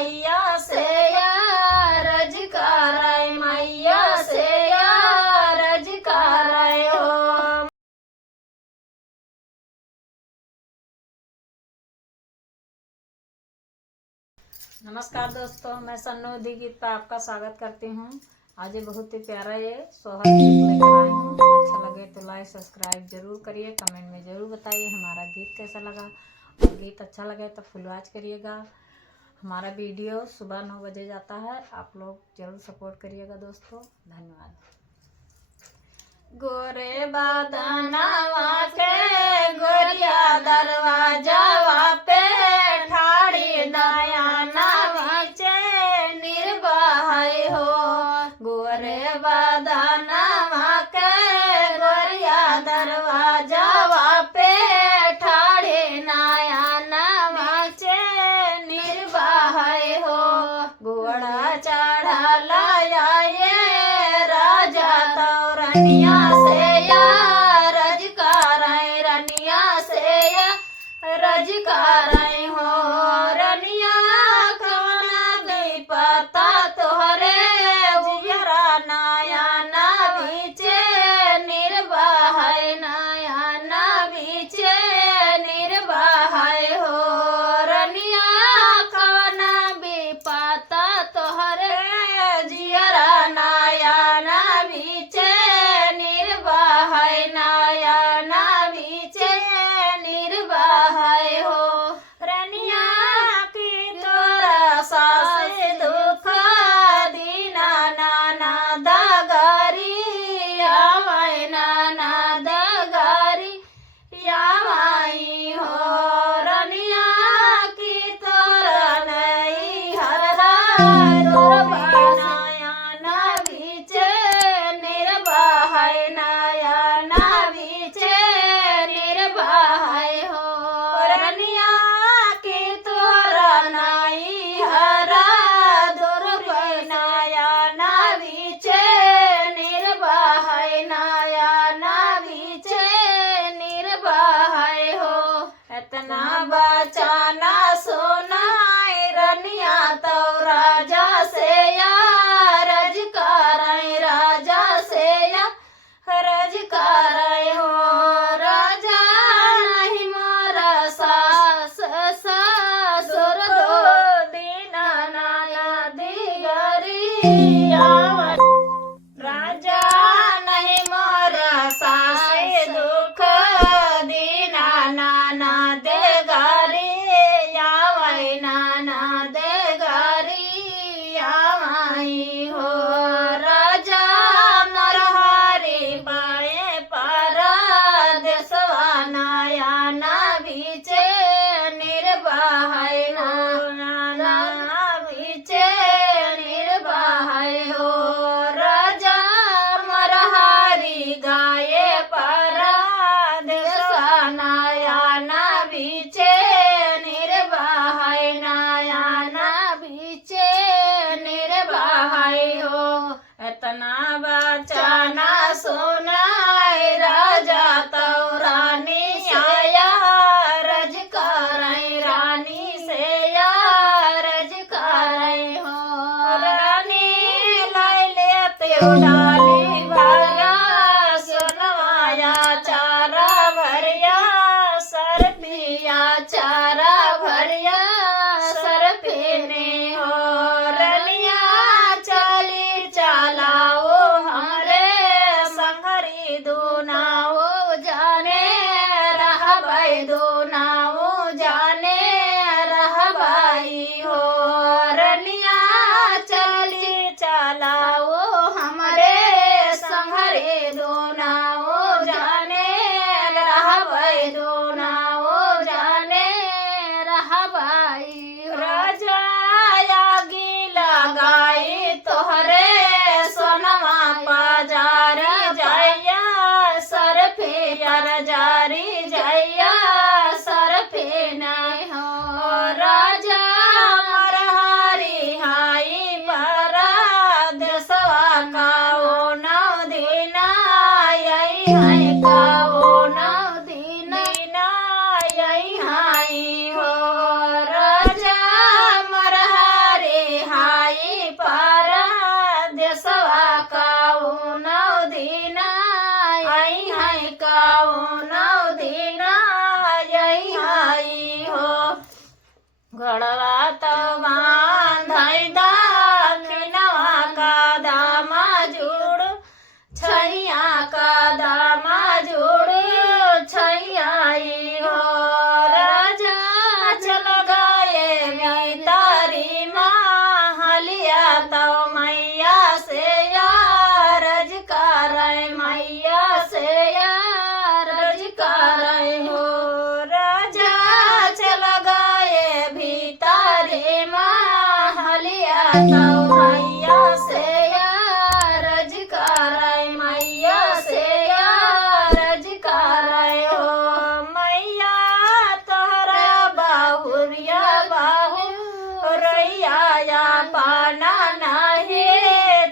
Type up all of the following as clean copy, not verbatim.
मैया से रज कराए, मैया से रज कराए हो। नमस्कार दोस्तों, मैं सन्नू दी गीत पर आपका स्वागत करती हूँ। आज ये बहुत ही प्यारा ये सोहर गीत लेकर आई हूँ। अच्छा लगे तो लाइक सब्सक्राइब जरूर करिए, कमेंट में जरूर बताइए हमारा गीत कैसा लगा। और गीत अच्छा लगे तो फुल वॉच करिएगा। हमारा वीडियो सुबह 9 बजे जाता है, आप लोग जरूर सपोर्ट करिएगा दोस्तों। धन्यवाद। गोरे बादनवा के गोरिया दरवाजा पे ठाड़ी दया नवाचे निर्भय हो। गोरे बादनवा के गोरिया दरवाजा पे ठाड़ी नया नवाचे निर्भय हो। घोड़ा चढ़ा लाया ये राजा तौरनिया से रज कराए, रनिया से रज कराए हो। रनिया कवना दी पता तोहरे जियरा नया ना बीचे निर्भय, नया ना बीचे निर्भय हो। रनिया कवना भी पता तोहरे जियरा नया ना बीचे निर्भय, नया ना बीचे निर्भय हो। रनिया की तोरा सास दुख दीना नाना दगारी आवाई, नाना दगारी आवाई हो। रनिया की तोरा नहीं हरहा नया ना बीचे निर्भय, नया ना बीचे निर्भय हो। रनिया की तोरा नहीं हरा दुर्भय, नया ना बीचे निर्भय, नया ना बीचे निर्भय हो। इतना बचाना सोना रनिया तो राजा से रज कराए, राजा से रज कराए हो। राजा नहीं मोरा सास ससुर दो दीना नाया दिगरी आवन। राजा नहीं मोरा सास दुख दीना नाना देगारी आवाई, नाना देगारी आवाई हो। राजा मरहारी बाए पारा देसवा नया ना बीचे निर्भय, नाना बीचे निर्भय हो। राजा मरहारी गाये पारा देसवा नया ना बीचे निर्भय, नया ना बीचे निर्भय हो। इतना बचाना सोना राजा तो रानी आया रज कराए, रानी से रज कराए हो। रानी लाई लेते डाली भरा सोनवाया चारा भरिया सर पिया चारा भरिया सर पीने हो। रनिया चली चलाओ हमरे संगरी दूनाओ जाने रहबाई, दूनाओ जाने रहबाई हो। रनिया चली चलाओ हमरे तो मैया से यारज करे, मैया से यारज करे हो। मैया तोहरा बाहुरिया बाहुरैया या पाना नाही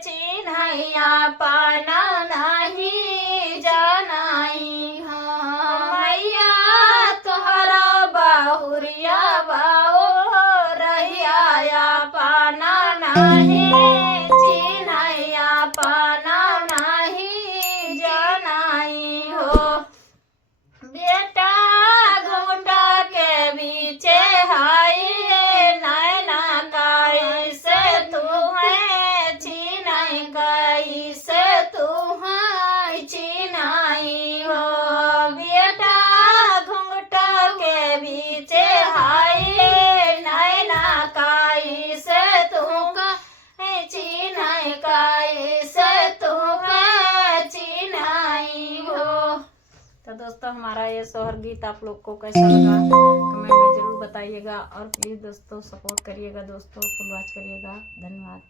चिन्हैया, पाना नहीं जानाई हाँ। मैया तोहरा बाहुरिया बाहुरैया या पाना नहीं चिन्हैया, पाना नहीं जानाई हो। बेटा घुंघटा के बीचे हाय नैना कैसे तू है चिन्है, कैसे तू है चिन्है हो। बेटा घुंघटा के बीचे हाय नैना कैसे तू है चिन्है, कैसे तू है चिन्है हो। तो दोस्तों हमारा ये सोहर गीत आप लोग को कैसा लगा कमेंट में जरूर बताइएगा, और प्लीज़ दोस्तों सपोर्ट करिएगा, दोस्तों फुल वॉच करिएगा। धन्यवाद।